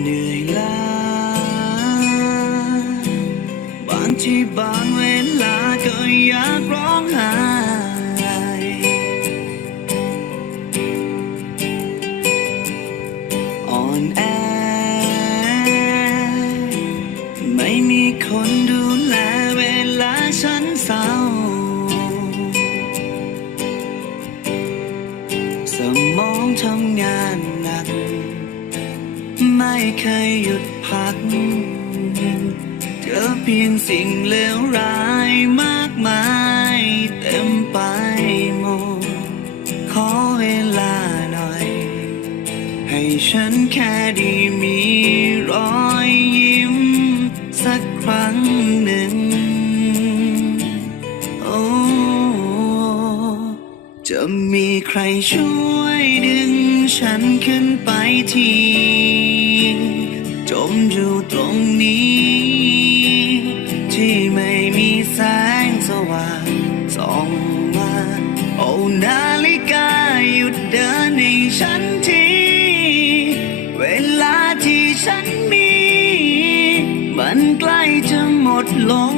เหนื่อยล้าบางทีบางเวลาก็อยากร้องไห้อ่อนแอ ไม่มีคนดูแลเวลาฉันเศร้าสมองทำงาน เคยหยุดพักเจอเพียงสิ่งเลวร้ายมากมายเต็มไปหมดขอเวลาหน่อย ให้ฉันแค่ได้มีรอยยิ้ม สักครั้งหนึ่งโอ้จะมีใครช่วยดึงฉันขึ้นไปที จมอยู่ตรงนี้ ที่ไม่มีแสงสว่างส่องมาโอ้นาฬิกาหยุดเดินให้ฉันที เวลาที่ฉันมี มันใกล้จะหมดลง